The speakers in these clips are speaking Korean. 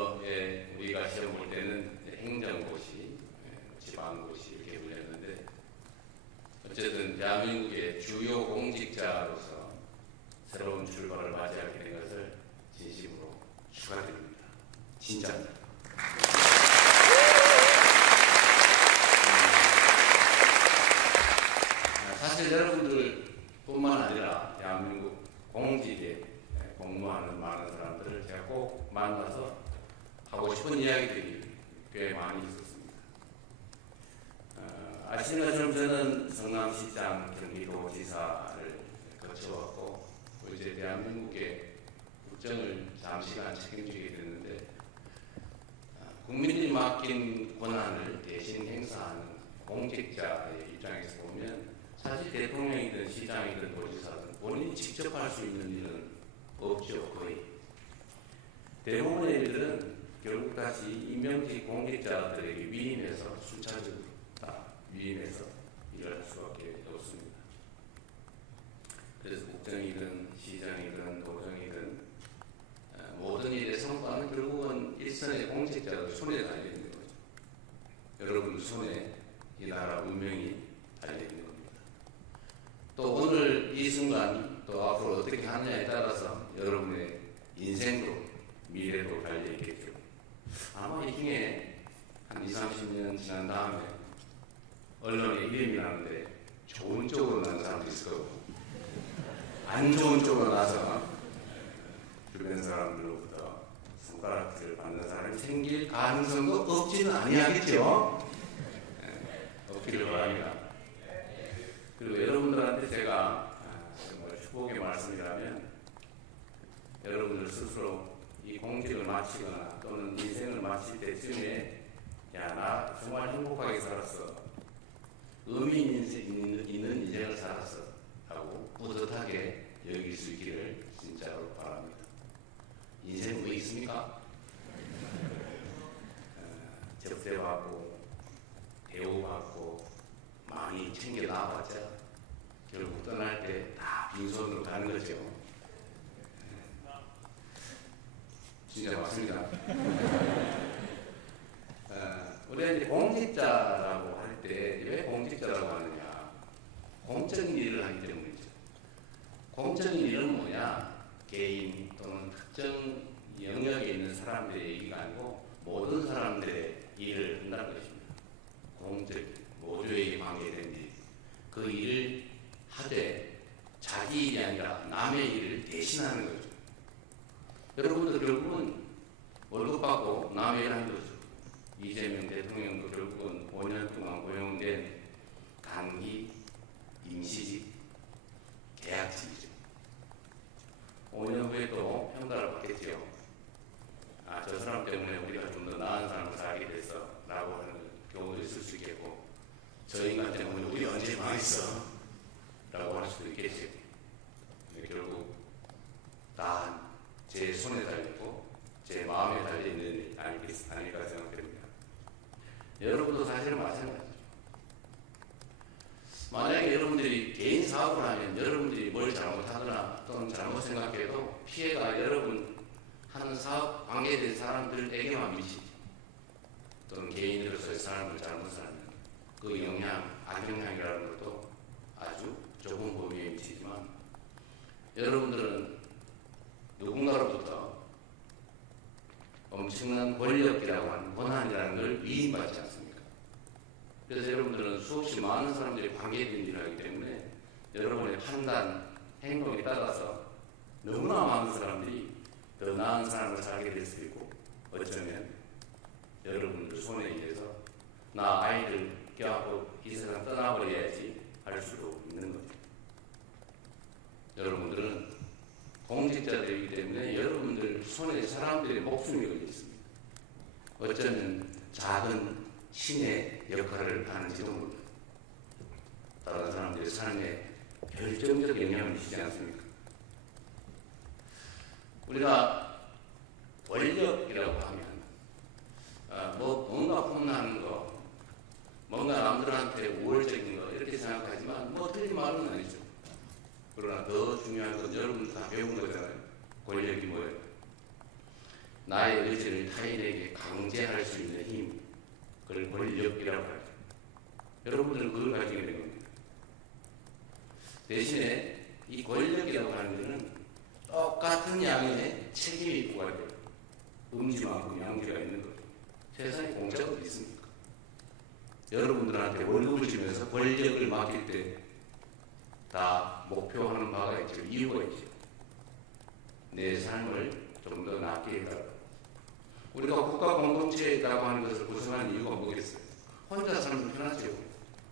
과거에 우리가 시험 볼 때는 행정고시, 지방고시 이렇게 불렸는데 어쨌든 대한민국의 주요 공직자로서 새로운 출발을 맞이하게 된 것을 진심으로 축하드립니다. 진짜입니다. 사실 여러분들뿐만 아니라 대한민국 공직에 공무하는 많은 사람들을 제가 꼭 만나서 하고 싶은 이야기들이 꽤 많이 있었습니다. 아시는 것처럼 저는 성남시장, 경기도지사를 거쳐왔고 이제 대한민국의 국정을 장시간 책임지게 됐는데 국민들이 맡긴 권한을 대신 행사하는 공직자의 입장에서 보면 사실 대통령이든 시장이든 도지사든 본인이 직접 할 수 있는 일은 없죠. 거의 대부분의 일들은 결국 다시 임명직 공직자들에게 위임해서 순차적으로 다 위임해서 일을 할 수밖에 없습니다. 그래서 국정이든 시장이든 도정이든 모든 일의 성과는 결국은 일선의 공직자들 손에 달려있는 거죠. 여러분 손에 이 나라 운명이 달려있는 겁니다. 또 오늘 이 순간 또 앞으로 어떻게 하느냐에 따라서 여러분의 인생도 미래도 달려있겠죠. 아마 이 중에 한 20, 30년 지난 다음에 언론에 이름이 나는데 좋은 쪽으로 나는 사람도 있을 거고 안 좋은 쪽으로 나서 주변 사람들로부터 손가락질을 받는 사람이 생길 가능성도 없지는 아니하겠죠. 없기를 바랍니다. 그리고 여러분들한테 제가 정말 축복의 말씀이라면 여러분들 스스로 이 공직을 마치거나 또는 인생을 마칠 때쯤에 야, 나 정말 행복하게 살았어. 의미 있는 인생을 살았어. 하고 뿌듯하게 여길 수 있기를 진짜로 바랍니다. 인생 왜 있습니까? 접대받고 대우받고 많이 챙겨 나와봤자 결국 떠날 때 다 빈손으로 가는 거죠. 진짜 맞습니다. 우리가 이제 공직자라고 할 때 왜 공직자라고 하느냐? 공적인 일을 하기 때문이죠. 공적인 일은 뭐냐? 개인 또는 특정 영역에 있는 사람들의 얘기가 아니고 모든 사람들의 일을 한다는 것입니다. 공적인 모두에게 관계된 일. 그 일을 하되 자기 일이 아니라 남의 일을 대신하는 거죠. 여러분들 결국은 월급 받고 남의 일 하는 거죠. 이재명 대통령도 결국은 5년 동안 고용된 단기 임시직 계약직이죠. 5년 후에 또 평가를 받겠죠. 아, 저 사람 때문에 우리가 좀 더 나은 삶을 살게 됐어 라고 하는 경우도 있을 수 있겠고 저 인간 때문에 우리 언제 망했어 라고 할 수도 있겠죠. 결국 다 제 손에 달렸고 제 마음에 달려있는 일 아닐까 생각됩니다. 여러분도 사실은 마찬가지죠. 만약에 여러분들이 개인 사업을 하면 여러분들이 뭘 잘못하거나 또는 잘못 생각해도 피해가 여러분 하는 사업 관계된 사람들에게만 미치죠. 또는 개인으로서의 삶을 잘못 살면 그 영향, 악영향이라는 것도 아주 좁은 범위에 미치지만 여러분들은 누군가로부터 엄청난 권력이라고 하는 권한이라는 걸 위임받지 않습니까? 그래서 여러분들은 수없이 많은 사람들이 관계된 일을 하기 때문에 여러분의 판단, 행동에 따라서 너무나 많은 사람들이 더 나은 삶을 살게 될 수도 있고 어쩌면 여러분들 손에 의해서 나 아이들 껴안고 이 세상 떠나버려야지 할 수도 있는 거죠. 여러분들은 공직자들이기 때문에 여러분들 손에 사람들의 목숨이 걸려 있습니다. 어쩌면 작은 신의 역할을 하는지도 모릅니다. 다른 사람들의 삶에 결정적 영향을 미치지 않습니까? 우리가 권력이라고 하면 뭔가 혼나는 거, 뭔가 남들한테 우월적인 거 이렇게 생각하지만 틀린 말은 아니죠. 그러나 더 중요한 건 여러분들 다 배운 거잖아요. 권력이 뭐예요? 나의 의지를 정치를 타인에게 강제할 수 있는 힘, 그걸 권력이라고 하죠. 여러분들은 그걸 가지고 있는 겁니다. 대신에 이 권력이라고 하는 것은 똑같은 양의 책임이 부과돼요. 음지만큼 양지가 있는 거죠. 세상에 공짜가 어디 있습니까? 여러분들한테 월급을 주면서 권력을 맡길 때 다 목표하는 바가 있죠. 이유가 있죠. 내 삶을 좀 더 낫게 해달라. 우리가 국가 공동체라고 하는 것을 구성하는 이유가 뭐겠어요? 혼자 살면 편하죠.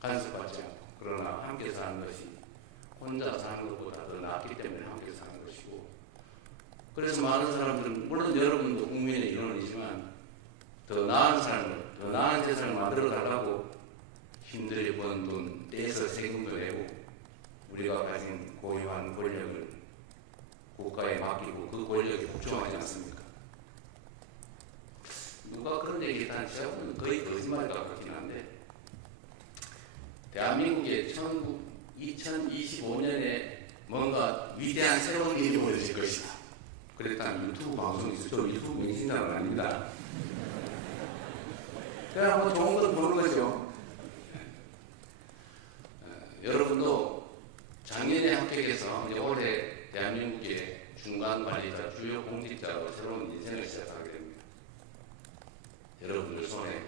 간섭받지 않고. 그러나 함께 사는 것이 혼자 사는 것보다 더 낫기 때문에 함께 사는 것이고, 그래서 많은 사람들은, 물론 여러분도 국민의 일원이지만 더 나은 삶을, 더 나은 세상을 만들어 달라고 힘들게 번 돈 떼서 세금도 내고 우리가 가진 고유한 권력을 국가에 맡기고 그 권력에 복종하지 않습니까? 누가 그런 얘기 했다는 시작은 거의 거짓말 같긴 한데, 대한민국의 2025년에 뭔가 위대한 새로운 일이 벌어질 것이다. 그랬다는 유튜브 방송에서, 저 유튜브 명신상은 아닙니다. 그냥 뭐 좋은 건 보는 거죠. 여러분도 작년에 합격해서 이제 올해 대한민국의 중간 관리자, 주요 공직자로 새로운 인생을 시작하게 됩니다. 여러분들 손에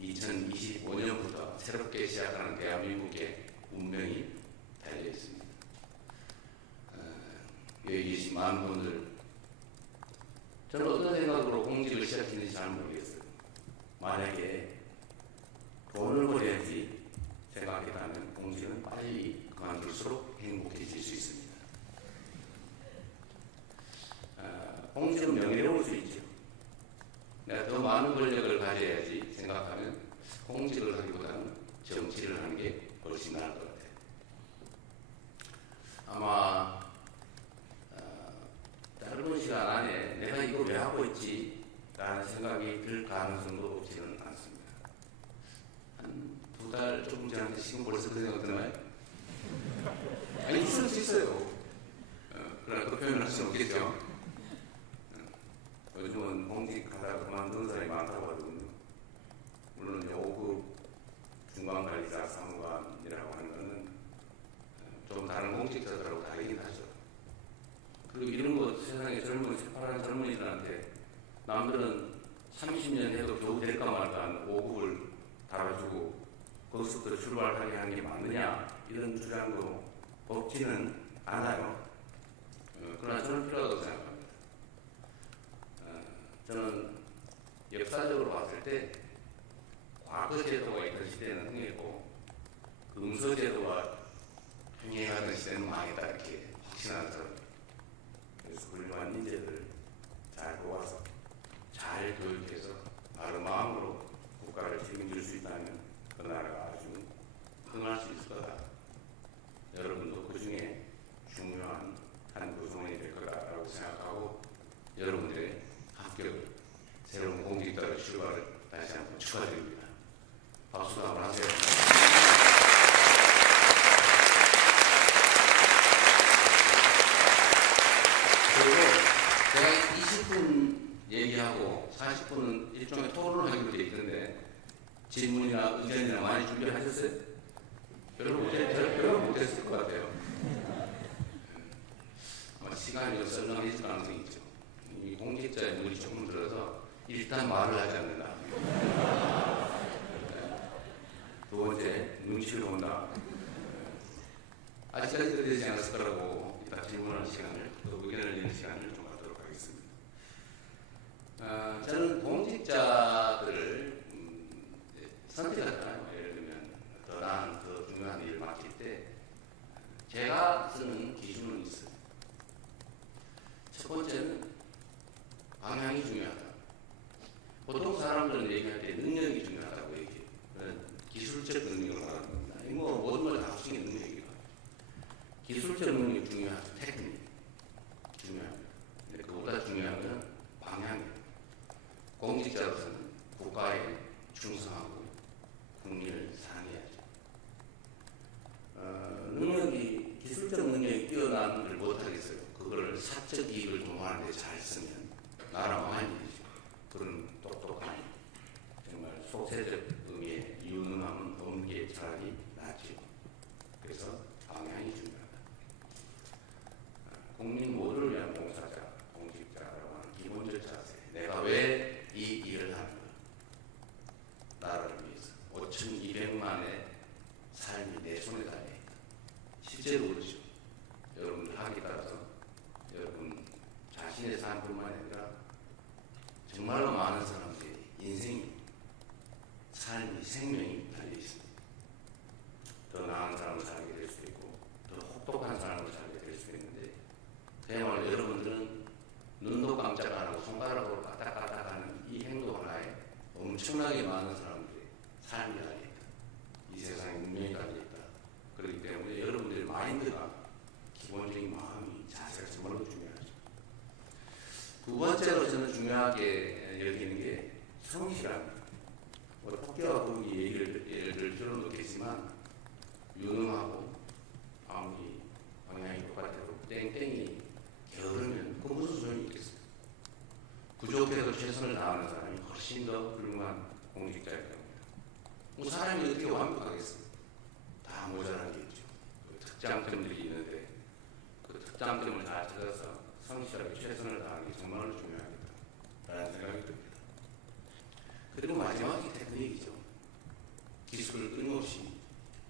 2025년부터 새롭게 시작하는 대한민국의 운명이 달려 있습니다. 여기 계신 많은 분들, 저는 어떤 생각으로 공직을 시작했는지 잘 모르겠어요. 만약에 돈을 벌어야지 생각했다면 공직은 빨리 그만둘수록 행복해질 수 있습니다. 공직은 명예로울 수 있죠. 내가 더 많은 권력을 가져야지 생각하면 공직을 하기보다는 정치를 하는 게 훨씬 나을 것 같아요. 아마 짧은 시간 안에 내가 이걸 왜 하고 있지? 라는 생각이 들 가능성도 없지는 않습니다. 한 2달 조금 지났는데 지금 벌써 그 생각 드나요? 아니, 있을 수 있어요. 그러나 그 표현을 할 수는 없겠죠. 요즘은 공직하다가 그만두는 사람이 많다고 하거든요. 물론 이제 5급 중간관리자 사무관이라고 하는 것은 좀 다른 공직자들하고 다르긴 하죠. 그리고 이런 거 세상에 젊은 새파란 젊은이들한테 남들은 30년 해도 겨우 될까 말까 한 5급을 달아주고 거기서부터 출발하게 하는 게 맞느냐, 이런 주장도 없지는 않아요. 그러나 저는 필요하다고 생각합니다. 저는 역사적으로 봤을 때 과거 제도가 있던 시대는 흥했고 금서 제도가 흥행하던 시대는 망했다, 이렇게 확신하는 사람입니다. 그래서 훌륭한 인재들 잘 뽑아서 잘 교육해서 바른 마음으로 국가를 책임질 수 있다면 그 나라가 아주 흥할 수 있을 거다. 여러분도 그 중에 중요한 한 구성원이 될 거다라고 생각하고, 여러분들의 합격, 새로운 공직자의 출발을 다시 한번 축하드립니다. 박수도 한번 하세요. 그리고 제가 20분 얘기하고 40분은 일종의 토론을 하기로 되어 있던데 질문이나 의견이나 많이 준비하셨어요? 별로 못했을 것 같아요. 시간이 썰렁해질 가능성이 있죠. 이 공직자의 물이 조금 들어서 일단 말을 하지 않는다. 두 번째, 눈치를 본다. 아직까지 되지 않았을 거라고 이따 질문하는 시간을, 또 의견을 내는 시간을 좀 갖도록 하겠습니다. 저는 공직자들을 선택하잖아요. 예를 들면 더 나은, 더 중요한 일을 맡길 때 제가 쓰는 기준은 있어요. 첫 번째는 방향이 중요하다. 보통 사람들은 얘기할 때 능력이 중요하다고 얘기해요. 기술적 능력을 말하는 겁니다. 뭐 모든 걸 다 합치는 능력이에요. 기술적 능력이 중요하죠. 테크닉 중요합니다. 근데 그보다 중요한 것은 방향이에요. 공직자로서는 국가에 충성하고 국민을 사랑해야죠. 능력이, 기술적 능력이 뛰어난 걸 못하겠어요. 그거를 사적 이익을 도모하는 데 잘 쓰면 나라 망할 일이죠. 차라리 낫죠. 그래서 방향이 중요하다. 국민 모두를 위한 봉사자, 공직자라고 하는 기본적 자세. 내가 왜 이 일을 하는가? 나라를 위해서 5,200만의 삶이 내 손에 달려있다. 실제로 그렇죠. 여러분들 학에 따라서 여러분 자신의 삶뿐만 아니라 정말로 많은 사람들이 인생이, 삶이, 생명이 달려있습니다. 더 나은 삶을 살게 될 수도 있고 더 혹독한 삶을 살게 될 수도 있는데, 그야말로 여러분들은 눈도 깜짝 안 하고 손가락으로 까딱까딱 하는 이 행동 하나에 엄청나게 많은 사람들의 삶이 달려있다. 이 세상에 운명이 달려있다. 그렇기 때문에 여러분들의 마인드가, 기본적인 마음이, 자세가 정말로 중요하죠. 두 번째로 저는 중요하게 여기는 게 성실합니다. 토끼와 거북이 예를 들 필요는 없겠지만, 유능하고 아무리 방향이 똑같아도 땡땡이 게으르면 그 무슨 소용이 있겠어요. 부족해도 최선을 다하는 사람이 훨씬 더 훌륭한 공직자일 겁니다. 뭐 사람이 어떻게 완벽하겠어요? 다 모자란 게 있죠. 그 특장점들이 있는데 그 특장점을 잘 찾아서 성실하게 최선을 다하는 게 정말로 중요하겠다라는 생각이 듭니다. 그리고 마지막이 테크닉이죠. 기술을 끊임없이,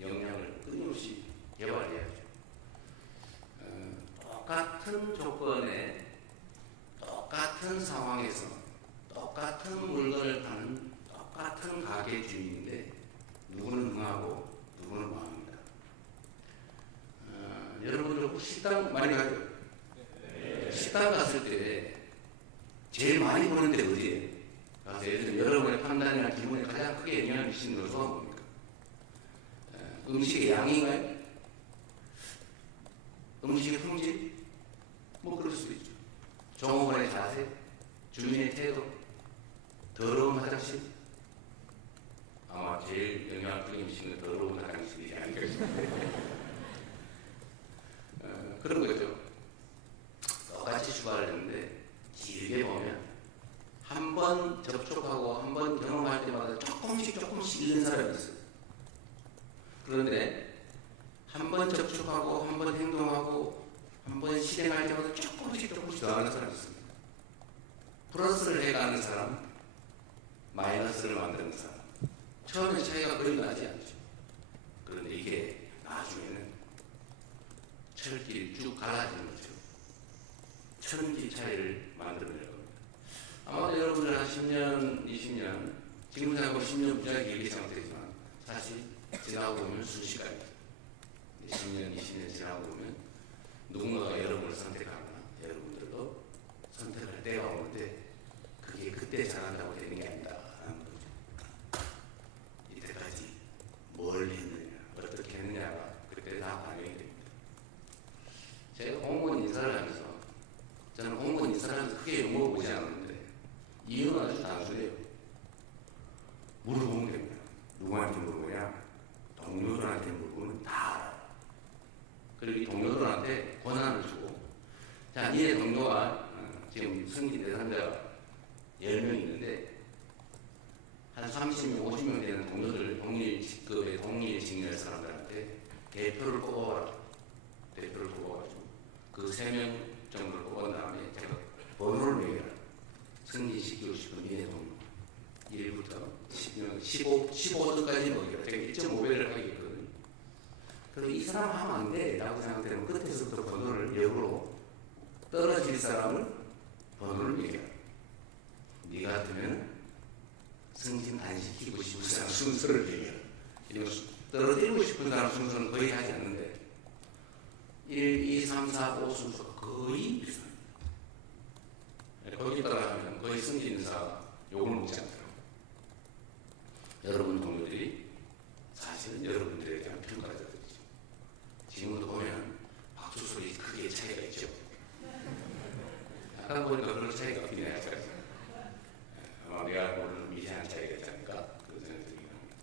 역량을 끊임없이 개발해야죠. 똑같은 조건에, 똑같은 상황에서 똑같은 물건을 파는 똑같은 가게 주인인데 누구는 능하고 누구는 망합니다. 여러분들 혹시 식당 많이 가죠? 네. 식당 갔을 때 제일 많이 보는 데 어디에? 가서 예를 들면 여러분의 판단이나 기분에 가장 크게 영향을 미치는 것은 뭡니까? 음식의 양인가요? 음식의 품질? 뭐 그럴 수도 있죠. 종업원의 자세, 주민의 태도, 더러운 화장실. 아마 제일 영향을 크게 미치는 더러운 화장실이 아닐까 싶습니다. 그런 거죠. 똑같이 출발을 했는데 길게 보면 한 번 접촉하고 한 번 경험할 때마다 조금씩 잃는 사람이 있어요. 그런데 한 번 접촉하고 한 번 행동하고 한 번 실행할 때마다 조금씩 더 하는 사람이 있습니다. 플러스를 해가는 사람, 마이너스를 만드는 사람. 처음에 차이가 거의 나지 않죠. 그런데 이게 나중에는 철길이 쭉 갈라지는 거죠. 천지 차이를 만들어내는 겁니다. 아마도 여러분들 한 10년, 20년, 지금 생각하면 10년 무지하게 길게 생각되지만 사실 지나고 보면 순식간이죠. 10년, 20년 지나고 보면 누군가가 여러분을 선택하거나 여러분들도 선택할 때가 오는데 그게 그때 잘한다고 되는 게 아니다 하는 거죠. 이때까지 뭘 했느냐, 어떻게 했느냐가 그때 다 반영이 됩니다. 제가 공무원 인사를 하면서, 저는 공무원 인사를 하면서 크게 욕먹어보지 않았는데 이유는 아주 단순해요. 물어보면 됩니다. 누구한테 물어보냐? 동료들한테 물어보면 다 알아요. 그리고 이 동료들한테 권한을 주고, 자, 니네 동료가 지금 승진 대상자가 10명 있는데 한 30명, 50명 되는 동료들, 동일 직급의 동일 직렬 사람들한테 대표를 뽑아와라. 대표를 뽑아가지고 그 3명 정도를 뽑은 다음에 제가 번호를 매겨라. 승진시키고 싶은 니네 동료 1부터 10명, 15등까지 먹여라. 제가 1.5배를 하겠거든요. 그리고 이 사람 하면 안 돼 라고 생각되면 끝에서부터 번호를 역으로 떨어질 사람을 번호를 매겨라. 네 같으면 승진 안 시키고 싶은 사람 순서를 매겨라. 이거 떨어뜨리고 싶은 사람 순서는 거의 하지 않는데 1, 2, 3, 4, 5 순서가 거의 비슷합니다. 거기에 따라 하면 거의 승진 인사가 욕을 먹지 않더라고요. 여러분 동료들이 사실은 여러분들에 대한 평가를 듣죠. 지금도 보면 박수 소리 크게 차이가 있죠. 아까 보니까 그런 차이가 없긴 해요. 아마 내가 모르는 미세한 차이가 있지 않을까 그런 생각이 들긴 합니다.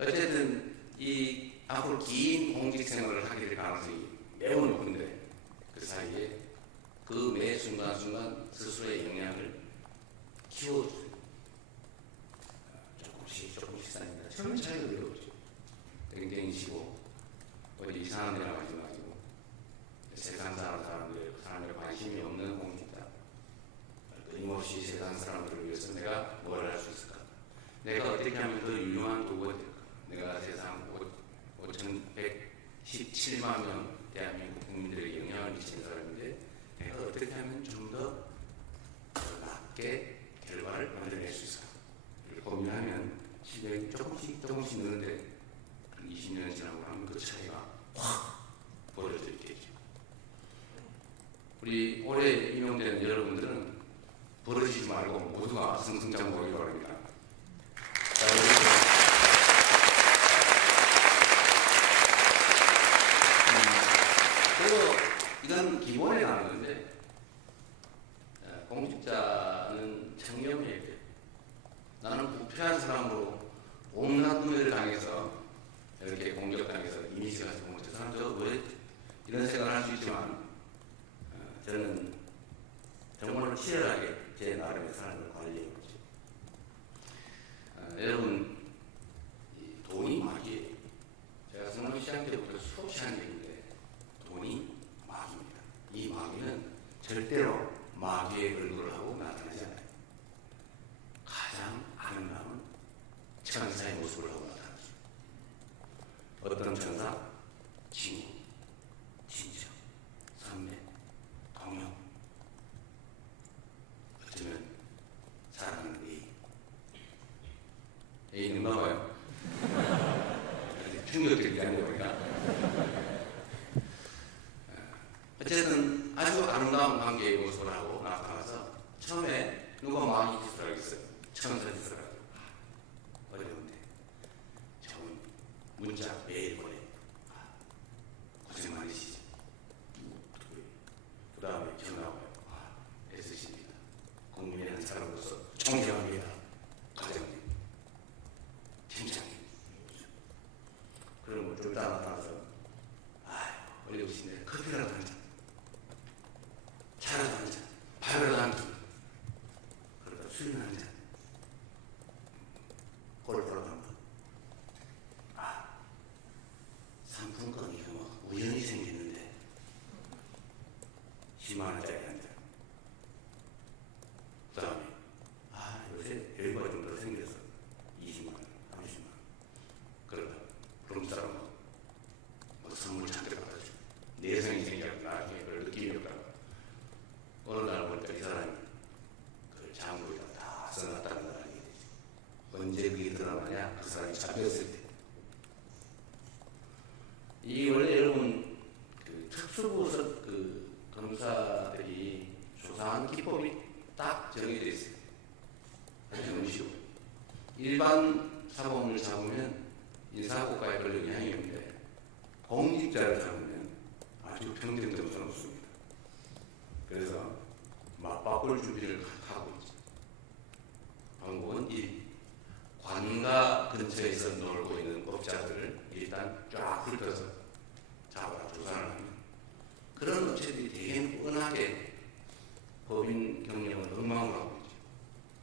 어쨌든 이 앞으로 긴 공직 생활을 하게 될 가능성이 매우 높은데 그 사이에 그 매 순간순간 스스로의 역량을 키워 위해서 내가 뭘 할 수 있을까? 내가 어떻게 하면 더 유용한 도구가 될까? 내가 세상 5,117만 명 대한민국 국민들에게 영향을 미치는 사람인데 내가 어떻게 하면 좀 더 낫게 결과를 만들어낼 수 있을까? 고민하면 실력이 조금씩 느는데 20년 지나고 나면 그 차이가 확 벌어져 있겠죠. 우리 올해 임용된 여러분들은 벌어지지 말고 모두가 승승장구하기 바랍니다. 자, 그리고 이건 기본에 나는 건데 공직자는 청렴해야 돼. 나는 부패한 사람으로 온갖 눈을 당해서 이렇게 공격당해서 이미지가 좋은 저 사람 저왜 이런 생각을 할 수 있지만 저는 정말로 치열하게 제 나름의 삶을 관리해왔죠. 여러분 돈이 마귀예요. 제가 성남시장 때부터 수없이 한 얘기인데 돈이 마귀입니다. 이 마귀는 절대로 마귀의 얼굴을 하고 나타나지 않아요. 가장 아름다운 천사의 모습을 하고 나타나죠. 어떤 천사? 친구, 친척, 선배, 동료, 어쩌면 사랑하는 애인인가 봐요. 충격적이지 않냐 보니까. 어쨌든 아주 아름다운 관계의 모습을 하고 나타나서 처음에 누가 마귀 짓을 하겠어요. 천사 짓을 하고 어려운데 좋은 문자 매일 보내. 고생 많으시죠. 그 다음에 전화 와요. 애쓰십니다. 국민의 한 사람으로서 존경합니다. 과장님, 팀장님. 그럼 좀 이따 나타나서 어려우신데 커피라도 한 잔, 차라도 한 잔, 밥이라도 한 끼, 그러다 술이나 한 잔, 골프라도 한 번. 상품권이 이거 뭐 우연히 생겼는데 10만 원짜리 한 잔. 그 다음에 요새 여유가 좀 더 생겨서 20만 원, 30만 원. 그러다 그런 사람은 뭐 선물 잔뜩 갖다 줘. 내성이 생겨서 나중에 별 느낌이 없다고. 어느 날 보니까 이 사람이 그 장부에다 다 써놨다는 걸 알게 되죠. 언제 그게 드러나냐? 그 사람이 잡혔을 때. 이 원래 여러분 그 특수부 그 검사들이 조사한 기법이 딱 정해져 있어요. 아주 정시고 일반 사범을 잡으면 인사고과에 걸릴 영향이 없는데 공직자를 잡으면 아주 평등 점수가 높습니다. 그래서 맞바꿀 준비를 하고 있죠. 방법은 1. 관가 근처에서 놀고 있는 업자들을 일단 쫙 훑어서 잡아라 조사를 합니다. 그런 업체들이 되게 뻔하게 법인 경영을 엉망으로 하고 있죠.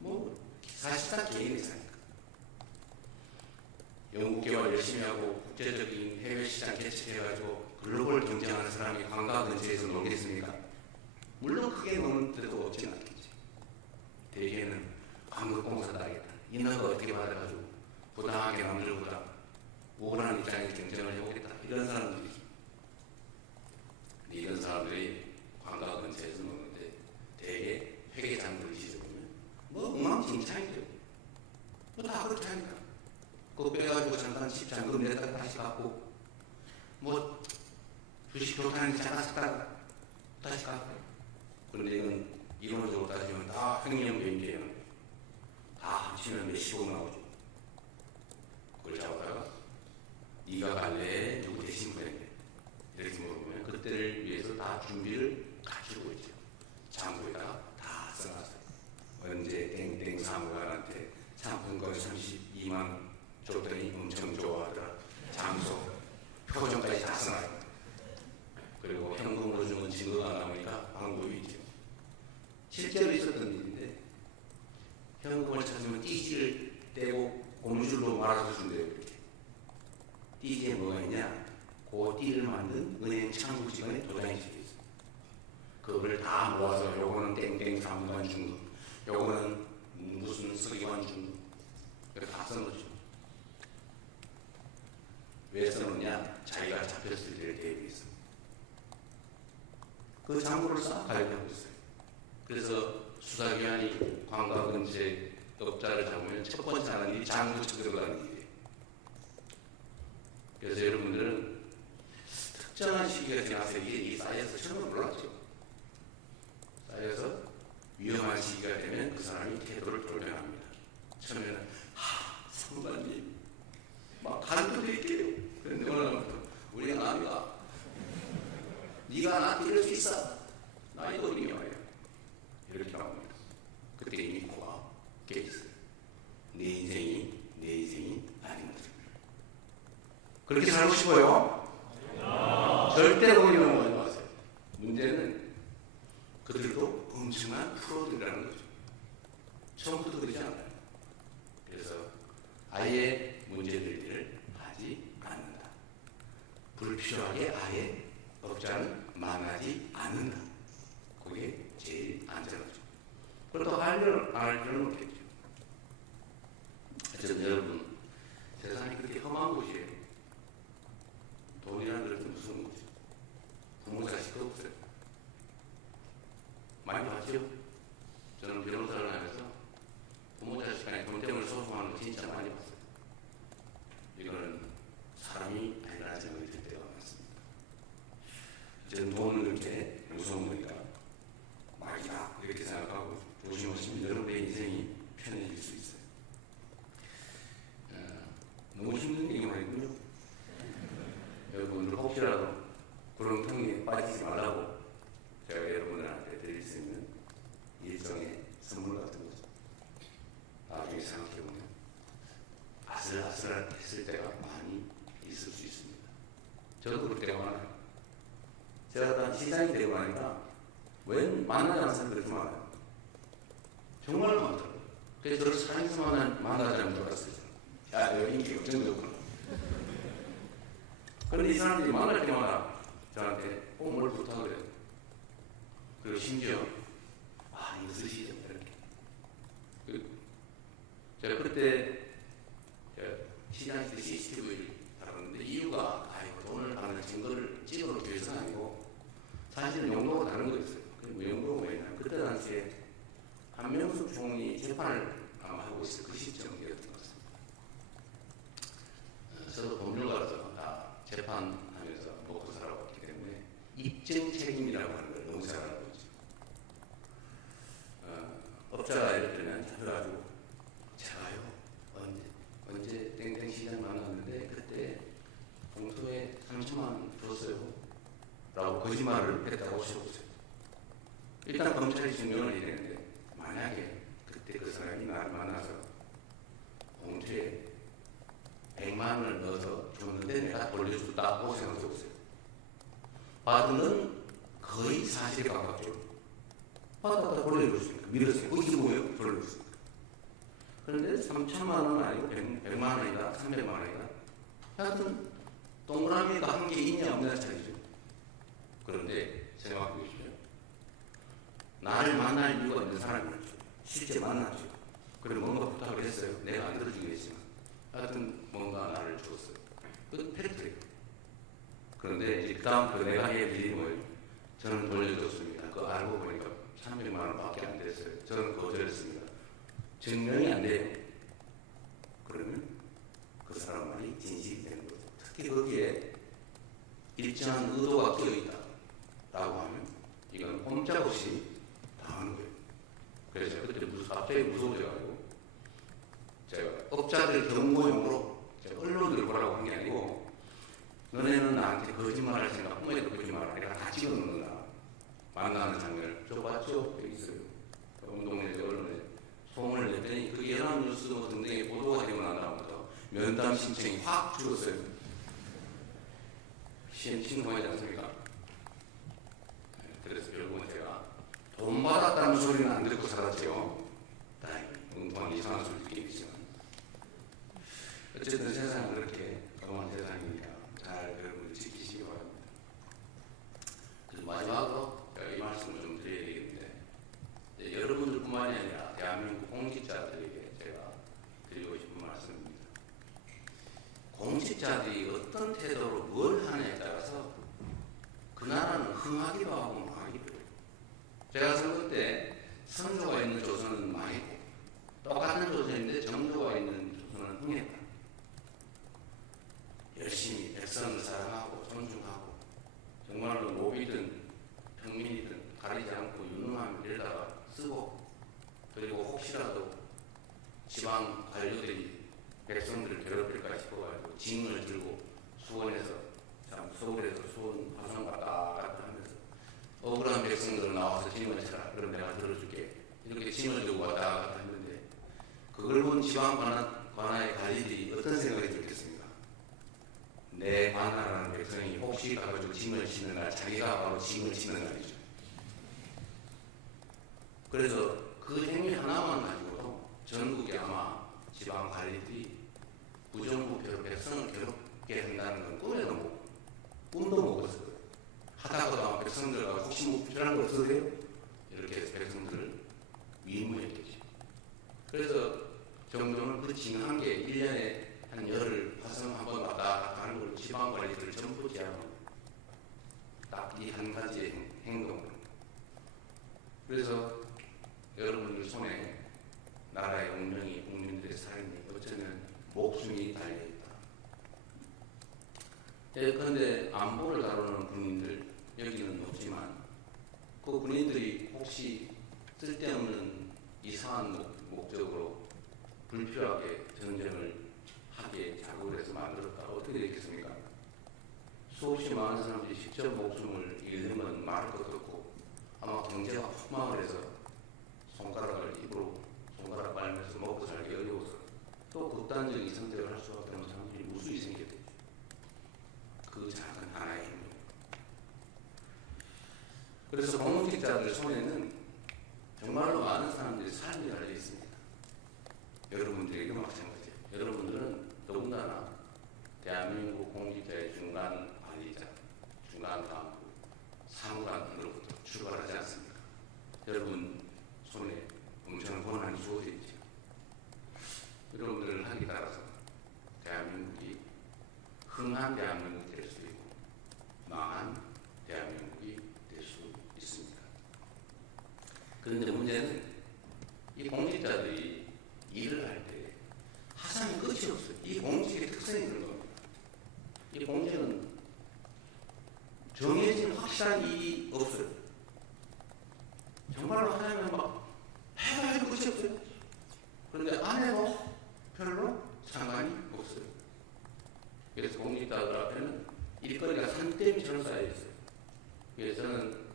뭐 사실상 개인회사니까. 영국 개발 열심히 하고 국제적인 해외 시장 개척해가지고 글로벌 경쟁하는 사람이 관가 근처에서 놀겠습니까? 물론 크게 노는 데도 없진 않겠지. 대개는 광급공사 따겠다. 인허가 어떻게 받아가지고 부당하게 남들보다 우월한 입장에서 경쟁을 해보겠다. 이런 사람들이죠. 이런 사람들이 관가 근처에서 노는데 대개 회계장부를 뒤져보면 뭐 엉망진창이죠. 뭐 다 그렇게 하니까. 그거 빼가지고 잠깐 잔금 냈다가 다시 갚고 뭐 주식 좋다는데 잠깐 샀다가 다시 갚고. 그런데 이건 이론적으로 따지면 다 횡령배인데요. 다 합치면 몇십억 나오죠. 그걸 잡아다가 네가 갈래? 누구 대신 보냈네? 이렇게 물어보면 그때를 위해서 다 준비를 갖추고 있죠. 장부에다가 다 써놨어요. 언제 땡땡 사무관한테 상품권 32만 줬더니 엄청 좋아하더라. 장소, 표정까지 다 써놔요. 그리고 현금으로 주면 증거가 안 나오니까 방법이 있죠. 실제로 있었던 일인데 현금을 찾으면 띠지를 떼고 고무줄로 말아서 준대요. 이렇게. 띠지에 뭐가 있냐? 그 띠를 만든 은행 창구 직원의 도장이 찍혀있어요. 그걸 다 모아서 요거는 땡땡 사무관 중금, 요거는 업자를 잡으면 첫 번째 하는 일이 장부처 들어가는 일이에요. 그래서 여러분들은 특정한 시기가 지나서 이게 쌓여서 처음은 몰랐죠. 쌓여서 위험한 시기가 되면 그 사람이 태도를 돌변합니다. 처음에는 성관님 막 간도 드릴게요. 그런데 어느 날부터 우리가 남이가 네가 나한테 이럴 수 있어. 나이가 어린이 와요. 이렇게 나옵니다. 그때 이미 코가 깨있어요. 내 인생이 아닌 거죠. 그렇게 살고 싶어요? 절대 거기 넘어가지 마세요. 문제는 그들도 엄청난 프로들이라는 거죠. 처음부터 그러지 않아요. 그래서 아예 문제들을 하지 않는다. 불필요하게 아예 업자는 망하지 않는다. 그게 제일 안전하죠. 그렇다고 안 할 필요는 없겠죠. 어쨌든 여러분, 세상이 그렇게 험한 곳이에요. 돈이라는 것은 무서운 곳이에요. 부모 자식도 없어요. 많이 봤죠? 저는 변호사를 하면서 부모 자식 간에 돈 때문에 소송하는 거 진짜 많이 봤어요. 이거는 사람이 아니라는 생각이 들 때가 많습니다. 저는 돈은 그렇게 무서운 거니까 말이다 이렇게 생각하고 조심하시면 여러분의 인생이 편해질 수 있어요. 너무 힘든 얘기만 했군요. 여러분들 혹시라도 그런 평에 빠지지 말라고 제가 여러분들한테 드릴 수 있는 일종의 선물 같은 거죠. 나중에 생각해보면 아슬아슬했을 때가 많이 있을 수 있습니다. 저도 그럴 때가 많아요. 제가 시장이 되고 나니까 웬 만나지 않는 사람들이 좀 많아요. 정말 많더라고요. 그래서 저를 사회에서 만나지 않는 줄 알았어요. 야, 너 인기 걱정되구나. 그런데 이 사람들이 만날 때마다 저한테 꼭 뭘 부탁을 해요. 그리고 심지어 이거 쓰시죠 이렇게. 제가 그때 시장에서 CCTV를 달았는데 이유가 돈을 받는 증거를 찍어놓기 위해서는 아니고 사실은 용도가 다른 거였어요. 그 용도가 뭐였냐면 그때 당시에 한명숙 총리 재판을 아마 하고 있을 그 시점이었던 것 같습니다. 저도 법률가로서 재판하면서 먹고 살아왔기 때문에 입증 책임이라고 하는 걸 너무 잘 알고 있죠. 업자가 예를 들면 잡혀가지고 제가요 언제 땡땡 시장 만났는데 그때 봉투에 3천만 원 줬어요 라고 거짓말을 했다고 쳐보세요. 일단 검찰이 증명을 해야 되는데 만약에 그때 그 사람이 나를 만나서 봉투에 100만 원을 넣어서 줬는데 내가 돌려줬다고 생각해보세요. 받은 거의 사실에 가깝죠. 받았다 돌려줬으니까 믿었으니까 이게 뭐예요? 돌려줬으니까. 그런데 3천만 원은 아니고 100만 원이다 300만 원이다 하여튼 동그라미가 한 개 있냐 없냐 차이죠. 그런데 생각해 보십시오. 나를 만날 이유가 있는 사람이었죠. 실제 만났죠. 그리고 뭔가 부탁을 했어요. 내가 안 들어주겠지만 하여튼 뭔가 나를 줬어요. 그건 팩트예요. 그런데 이제 그 다음 내가 할 일이 뭐예요? 저는 돌려줬습니다. 그거 알고 보니까 300만 원밖에 안 됐어요. 저는 거절했습니다. 증명이 안 돼요. 그러면 그 사람 말이 진실이 되는 거죠. 특히 거기에 일정한 의도가 끼어있다 라고 하면 이건 꼼짝없이 당하는 거예요. 그래서 제가 그때 갑자기 무서워져가지고 제가 업자들 경고용으로 제가 언론을 보라고 한 게 아니고 너네는 나한테 거짓말할 생각 꿈에도 거짓말을 내가 다 찍어놓는다. 만나는 장면을 저 봤죠? 여기 있어요. 운동에서 언론에 소문을 냈더니 그 연합뉴스 뭐 등등의 보도가 되고 난 다음부터 면담 신청이 확 줄었어요. 신고하지 않습니까? 그래서 결국은 제가 돈 받았다는 소리는 안 듣고 살았죠. 엉뚱한 이상한 소리 듣기겠지만 어쨌든 세상은 그렇게 험한 세상이니까 잘 여러분들 지키시기 바랍니다. 그래서 마지막으로 제가 이 말씀을 좀 드려야 되겠는데 여러분들뿐만이 아니라 대한민국 공직자들에게 제가 드리고 싶은 말씀입니다. 공직자들이 어떤 태도로 뭘 하느냐에 따라서 그 나라는 흥하기도 하고 망하기도 해요. 제가 선거 때 선조가 있는 조선은 망했고 똑같은 흥했다. 열심히 백성을 사랑하고 존중하고 정말로 노비든 평민이든 가리지 않고 유능한 데다가 쓰고, 그리고 혹시라도 지방 관료들이 백성들을 괴롭힐까 싶어가지고 징을 들고 수원에서, 참 서울에서 수원 화성 왔다 갔다 하면서 억울한 백성들은 나와서 징을 쳐라, 그럼 내가 들어줄게, 이렇게 징을 들고 왔다 갔다 했는데, 그걸 본 지방 관아의 관리들이 어떤 생각이 들겠습니까? 내 관아라는 백성이 혹시 가가지고 징을 치는 날, 자기가 바로 징을 치는 날이죠. 그래서 그 행위 하나만 가지고도 전국에 아마 지방 관리들이 부정부패로 백성을 괴롭게 한다는 건 꿈도 못 꿨을 거예요. 하다가도 아마 백성들과 혹시 뭐 불편한 거 없으세요? 이렇게 해서 백성들을 위무했겠죠. 그래서 정조는 그 징한 게 1년에 한 열흘 화성 한번 왔다 갔다 하는 걸 지방 관리들을 전부 제한합니다. 딱 이 한 가지의 행동. 그래서 여러분들 손에 나라의 운명이, 국민들의 삶이, 어쩌면 목숨이 달려있다. 그런데 안보를 다루는 군인들 여기는 없지만, 그 군인들이 혹시 쓸데없는 이상한 목적으로 불필요하게 전쟁을 하게 자극을 해서 만들었다, 어떻게 되겠습니까? 수없이 많은 사람들이 직접 목숨을 잃으면 말할 것도 없고, 아마 경제가 폭망을 해서 손가락 빨면서 먹고 살기 어려워서 또 극단적인 선택을 할 수밖에 없는 사람들이 무수히 생겼겠죠. 그 작은 하나의 행동. 그래서 공직자들 손에는 정말로 많은 사람들의 삶이 달려 있습니다. 여러분들에게 마찬가지예요. 여러분들은 더군다나 대한민국 공직자의 중간 관리자, 중간 간부, 상관으로부터 출발하지 않습니까? 여러분 손에 엄청난 권한이 주어져 있죠. 여러분들을 하기 따라서 대한민국이 흥한 대한민국이 될 수 있고 망한 대한민국이 될 수 있습니다. 그런데 문제는 이 공직자들이 일을 할 때 하상이 끝이 없어요. 이 공직의 특성이 그런 겁니다. 이 공직은 정해진 확실한 일이 없어요. 정말로 하려면 막 해도 끝이 없어요. 그런데 안 해도 별로 상관이 없어요. 그래서 공직자들 앞에는 일거리가 산더미처럼 쌓여 있어요. 그래서 저는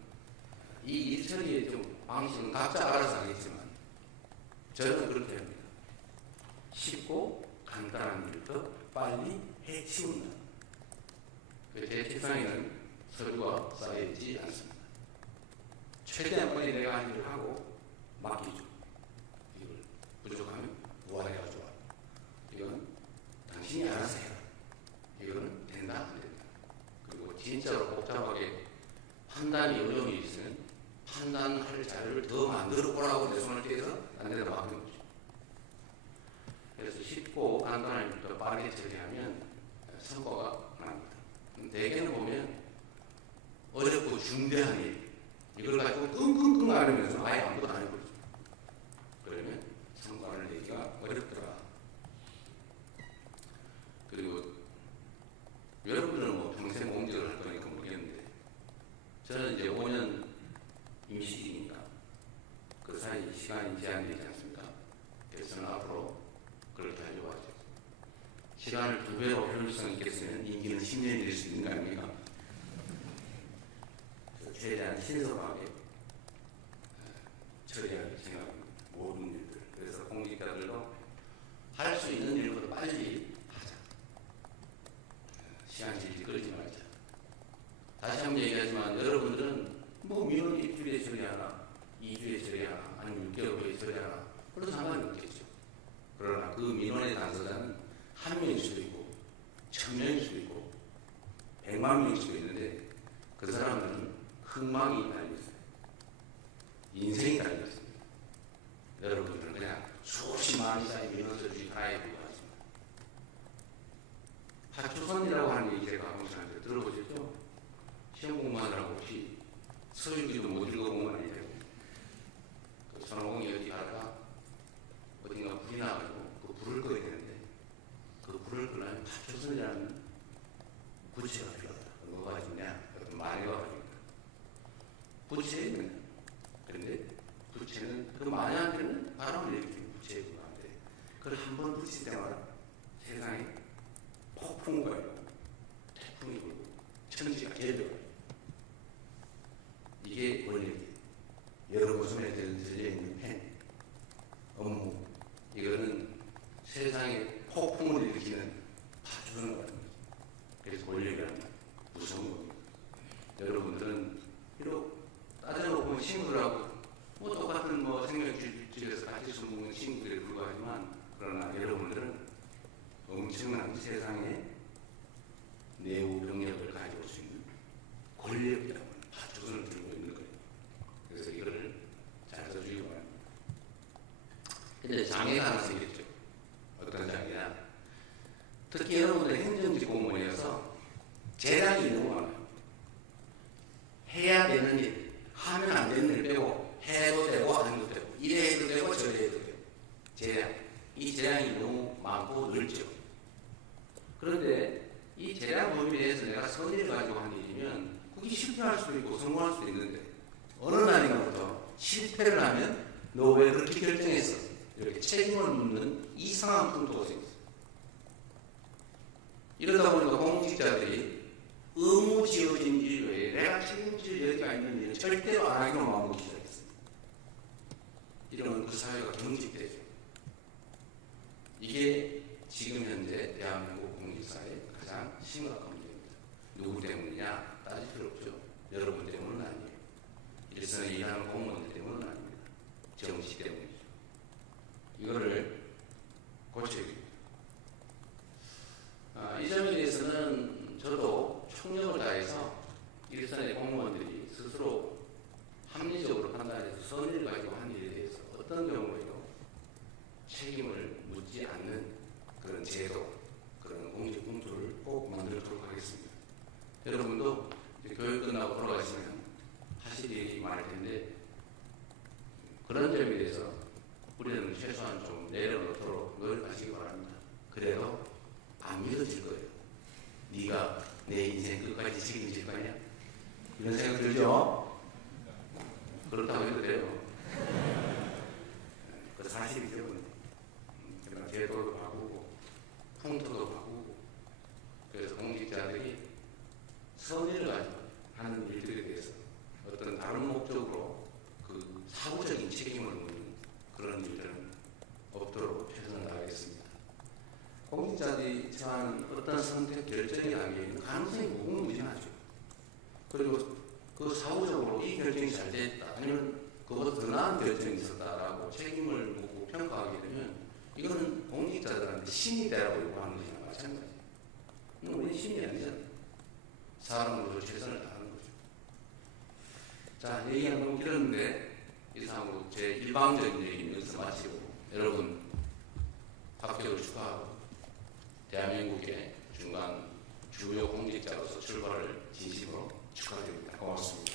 이 일처리의 좀 방식은 각자 알아서 하겠지만, 저는 그렇게 합니다. 쉽고 간단한 일부터 빨리 해치운다. 제 책상에는 서류가 쌓여있지 않습니다. 최대한 빨리 내가 할 일을 하고 맡기죠. 이걸 부족하면 우아해가 좋아. 이건 당신이 알아서 해라. 이거는 된다, 안 된다. 그리고 진짜로 복잡하게 판단이 어려움이 있으면 판단할 자료를 더 만들어 오라고 내 손을 떼서 안 데다 맡기는 거죠. 그래서 쉽고 간단한 일부터 빠르게 처리하면 성과가 납니다. 대개는 보면 어렵고 중대한 일, 이걸 가지고 끙끙끙 앓으면서 아예 아무것도 안 해버리죠. 그러면 성과를 내기가 어렵더라. 그리고 여러분들은 뭐 평생 공직을 할 거니까 모르겠는데, 저는 이제 5년 임시직이니까 그 사이 시간이 제한되지 않습니까? 그래서 저는 앞으로 그렇게 하려고 하죠. 시간을 2배로 효율성 있게 쓰면 임기는 10년이 될 수 있는 거 아닙니까? 최대한 신속하게 처리할 생각입니다. 모든 일들. 그래서 공직자들도 할 수 있는 일보다 빨리 하자. 시간 질질 끌지 말자. 다시 한번 얘기하지만 여러분들은 뭐 민원 일주일에 처리하나, 2주에 처리하나, 아니면 6개월 후에 처리하나, 그런 상관이 없겠죠. 그러나 그 민원의 당사자는 1명일 수도 있고 1000명일 수도 있고 100만 명일 수도 있는데, 그 사람들은 흥망이 달려있어요. 인생이 달려있습니다. 여러분들은 그냥 수없이 많이 쌓인 민원서 중에 하나에 불과하지만, 하초선이라고 하는 얘기 제가 항상 하는데 들어보셨죠? 시험 공부하느라고 혹시 서유기도 못 읽어본 건 아니에요. 그 선호공이 어디 가다가 어딘가 불이 나가지고 그 불을 꺼야 되는데 파초선이라는 부채가 필요하다. 뭐가 가지냐? 어떤 마녀가 가지고 있다. 부채는 그런데 부채는 그 마녀한테는 바람을 일으키는 부채가 안 돼. 그걸 한번 부칠 때마다 세상에 폭풍우가 있고 태풍이 불고 천지가 개벽. 이게 원력이에요. 여러분 손에 들려있는 펜, 업무, 이거는 세상에 폭풍을 일으키는 파초선 같은 거죠. 그래서 원력이란 무서운 겁니다. 여러분들은 비록 따져서 보면 친구들하고 똑같은 생명줄에서 같이 술 먹는 친구들에 불과하지만, 그러나 여러분들은 엄청난 세상에 내부 병력을 가지고 수 있는 권력이라고 하는 파초선을 들고 있는 거예요. 그래서 이거를 잘 써주기 바랍니다. 근데 장애가 하나 생겼죠. 어떤 장애냐? 특히 여러분들 행정직 공무원이어서 재량이 너무 많아요. 해야 되는 일, 하면 안 되는 일 빼고 해도 되고 안 해도 되고, 이래 해도 되고 저래 해도 되고, 재량. 이 재량이 너무 많고 넓죠. 그런데 이 재량 범위 내에서 내가 선의를 가지고 한 일이면 그게 실패할 수도 있고 성공할 수도 있는데, 어느 날인가부터 실패를 하면 너 왜 그렇게 결정했어? 이렇게 책임을 묻는 이상한 풍토가 생겼어요. 이러다 보니까 공직자들이 의무 지어진 일 외에 내가 책임질 여지가 있는 일은 절대로 안 하기로 마음먹기 시작했습니다. 이러면 그 사회가 경직되죠. 이게 지금 현재 대한민국 공직사의 가장 심각한 문제입니다. 누구 때문이냐 따질 필요 없죠. 여러분 때문은 아니에요. 일선에 일하는 공무원들 때문은 아닙니다. 정치 때문이죠. 이거를 고쳐야 됩니다. 이 점에 대해서는 저도 총력을 다해서 일선의 공무원들이 스스로 합리적으로 판단해서 선의를 가지고 한 일에 대해서 어떤 경우에도 책임을 묻지 않는 그런 제도, 그런 공직 풍토를 꼭 만들도록 하겠습니다. 여러분도 이제 교육 끝나고 돌아가시면 하실 일이 많을 텐데, 그런 점에 대해서 우리는 최소한 좀 내려놓도록 노력하시기 바랍니다. 그래도 안 믿어질 거예요. 네가 내 인생 끝까지 책임질 거냐? 이런 생각 들죠? 그렇다고 해도 돼요. 그 사실이죠. 그러나 제도도 바꾸고 풍토도 바꾸고, 그래서 공직자들이 선의를 가지고 하는 일들에 대해서 어떤 다른 목적으로 그 사고적인 책임을 묻는 그런 일들은 없도록 최선을 다하겠습니다. 공직자들이 처하는 어떤 선택 결정의 단계에는 가능성이 무궁무진하죠. 그리고 그 사후적으로 이 결정이 잘 됐다, 아니면 그보다 더 나은 결정이 있었다라고 책임을 묻고 평가하게 되면 이거는 공직자들한테 신이 되라고 요구하는 것이나 마찬가지예요. 우리 신이 아니잖아요. 사람으로 최선을 다하는 거죠. 자, 얘기가 너무 길었는데 이상으로 제 일방적인 얘기는 여기서 마치고, 여러분 합격을 축하하고 대한민국의 중간 주요 공직자로서 출발을 진심으로 축하드립니다. 고맙습니다.